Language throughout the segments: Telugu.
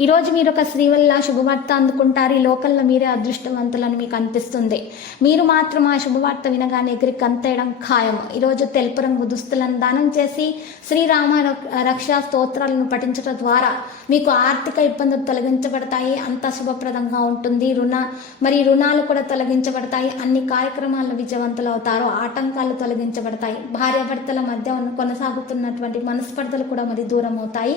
ఈరోజు మీరు ఒక శ్రీవల్ల శుభవార్త అందుకుంటారు. ఈ లోకల్లో మీరే అదృష్టవంతులని మీకు అనిపిస్తుంది. మీరు మాత్రం ఆ శుభవార్త వినగానే ఎగిరి కంతేయడం ఖాయం. ఈరోజు తెలుపు రంగు దుస్తులను దానం చేసి శ్రీరామ రక్ష రక్షా స్తోత్రాలను పఠించడం ద్వారా మీకు ఆర్థిక ఇబ్బందులు తొలగించబడతాయి. అంత శుభప్రదంగా ఉంటుంది రుణ. మరి రుణాలు కూడా తొలగించబడతాయి. అన్ని కార్యక్రమాల్లో విజయవంతులు అవుతారు. ఆటంకాలు తొలగించబడతాయి. భార్యాభర్తల మధ్య కొనసాగుతున్నటువంటి మనస్పర్ధలు కూడా మరి దూరం అవుతాయి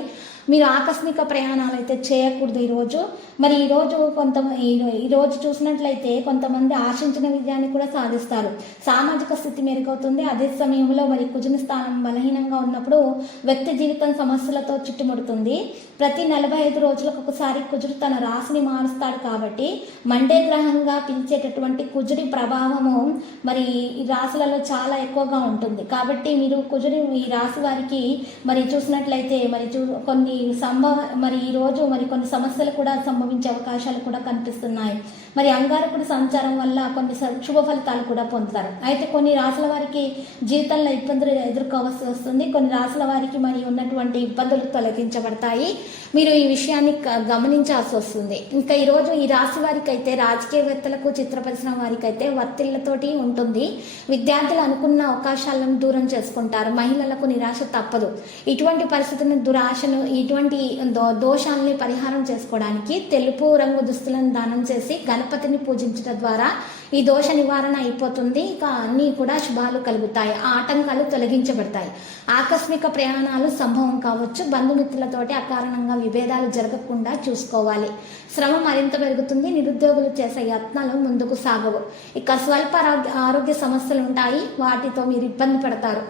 మీరు ఆకస్మిక ప్రయాణాలు అయితే చేయకూడదు ఈరోజు మరి ఈరోజు కొంత ఈ- ఈరోజు చూసినట్లయితే కొంతమంది ఆశించిన విజయాన్ని కూడా సాధిస్తారు. సామాజిక స్థితి మెరుగవుతుంది. అదే సమయంలో మరి కుజుని స్థానం బలహీనంగా ఉన్నప్పుడు వ్యక్తి జీవితం సమస్యలతో చుట్టుముడుతుంది. ప్రతి నలభై ఐదు రోజులకు ఒకసారి కుజుడు తన రాశిని మారుస్తాడు కాబట్టి మండే గ్రహంగా పిలిచేటటువంటి కుజుడి ప్రభావము మరి ఈ రాశులలో చాలా ఎక్కువగా ఉంటుంది. కాబట్టి మీరు కుజుడి ఈ రాశి వారికి మరి చూసినట్లయితే మరి చూ కొన్ని సంభవ మరి ఈ రోజు మరి కొన్ని సమస్యలు కూడా సంభవించే అవకాశాలు కూడా కనిపిస్తున్నాయి. మరి అంగారకుడు సంచారం వల్ల కొన్ని శుభ ఫలితాలు కూడా పొందుతారు. అయితే కొన్ని రాసుల వారికి జీవితంలో ఇబ్బందులు ఎదుర్కోవాల్సి వస్తుంది. కొన్ని రాసుల వారికి మరి ఉన్నటువంటి ఇబ్బందులు తొలగించబడతాయి. మీరు ఈ విషయాన్ని గమనించాల్సి వస్తుంది. ఇంకా ఈరోజు ఈ రాశి వారికి అయితే రాజకీయవేత్తలకు చిత్ర పరిశ్రమ వారికి అయితే వత్తిళ్ళతోటి ఉంటుంది. విద్యార్థులు అనుకున్న అవకాశాలను దూరం చేసుకుంటారు. మహిళలకు నిరాశ తప్పదు. ఇటువంటి పరిస్థితులను దురాశను ఇటువంటి దో- దోషాలని పరిహారం చేసుకోవడానికి తెలుపు రంగు దుస్తులను దానం చేసి గణపతిని పూజించడం ద్వారా ఈ దోష నివారణ అయిపోతుంది. ఇక అన్నీ కూడా శుభాలు కలుగుతాయి. ఆ ఆటంకాలు తొలగించబడతాయి. ఆకస్మిక ప్రయాణాలు సంభవం కావచ్చు. బంధుమిత్రులతోటి అకారణంగా విభేదాలు జరగకుండా చూసుకోవాలి. శ్రమ మరింత పెరుగుతుంది. నిరుద్యోగులు చేసే యత్నాలు ముందుకు సాగవు. ఇక స్వల్ప ఆరోగ్య ఆరోగ్య సమస్యలు ఉంటాయి. వాటితో మీరు ఇబ్బంది పడతారు.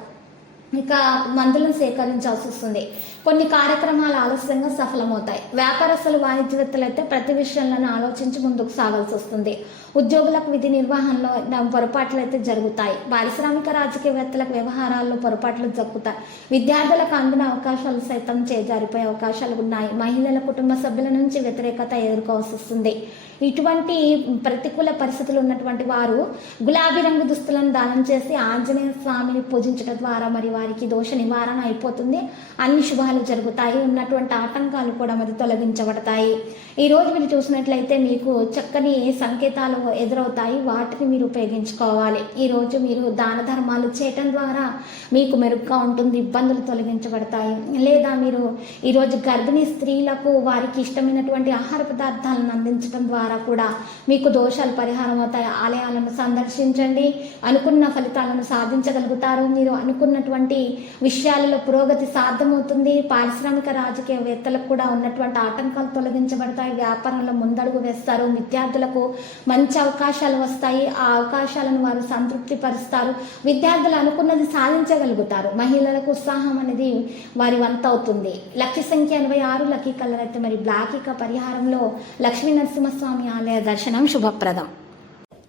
ఇక మందులను సేకరించాల్సి వస్తుంది. కొన్ని కార్యక్రమాలు ఆలస్యంగా సఫలమవుతాయి. వ్యాపారస్తులు వాణిజ్యవేత్తలు అయితే ప్రతి విషయంలోనూ ఆలోచించి ముందుకు సాగాల్సి వస్తుంది. ఉద్యోగులకు విధి నిర్వహణలో పొరపాట్లు అయితే జరుగుతాయి. పారిశ్రామిక రాజకీయవేత్తలకు వ్యవహారాల్లో పొరపాట్లు జరుగుతాయి. విద్యార్థులకు అందిన అవకాశాలు సైతం చేజారిపోయే అవకాశాలు ఉన్నాయి. మహిళల కుటుంబ సభ్యుల నుంచి వ్యతిరేకత ఎదుర్కోవాల్సి వస్తుంది. ఇటువంటి ప్రతికూల పరిస్థితులు ఉన్నటువంటి వారు గులాబీ రంగు దుస్తులను దానం చేసి ఆంజనేయ స్వామిని పూజించడం ద్వారా మరి వారికి దోష నివారణ అయిపోతుంది. అన్ని శుభాలు జరుగుతాయి. ఉన్నటువంటి ఆటంకాలు కూడా మరి తొలగించబడతాయి. ఈరోజు మీరు చూసినట్లయితే మీకు చక్కని సంకేతాలు ఎదురవుతాయి. వాటిని మీరు ఉపయోగించుకోవాలి. ఈరోజు మీరు దాన ధర్మాలు చేయటం ద్వారా మీకు మెరుగ్గా ఉంటుంది. ఇబ్బందులు తొలగించబడతాయి. లేదా మీరు ఈరోజు గర్భిణీ స్త్రీలకు వారికి ఇష్టమైనటువంటి ఆహార పదార్థాలను అందించడం ద్వారా కూడా మీకు దోషాలు పరిహారం అవుతాయి. ఆలయాలను సందర్శించండి. అనుకున్న ఫలితాలను సాధించగలుగుతారు. మీరు అనుకున్నటువంటి విషయాలలో పురోగతి సాధ్యమవుతుంది. పారిశ్రామిక రాజకీయవేత్తలకు కూడా ఉన్నటువంటి ఆటంకాలు తొలగించబడతాయి. వ్యాపారంలో ముందడుగు వేస్తారు. విద్యార్థులకు మంచి అవకాశాలు వస్తాయి. ఆ అవకాశాలను వారు సంతృప్తి పరుస్తారు విద్యార్థులు అనుకున్నది సాధించగలుగుతారు. మహిళలకు ఉత్సాహం అనేది వారి వంత అవుతుంది. లక్ష్య సంఖ్య ఎనభై ఆరు లక్కీ కలర్ అయితే మరి బ్లాక్ ఇక పరిహారంలో లక్ష్మీ నరసింహస్వామి ఆలయ దర్శనం శుభప్రదం.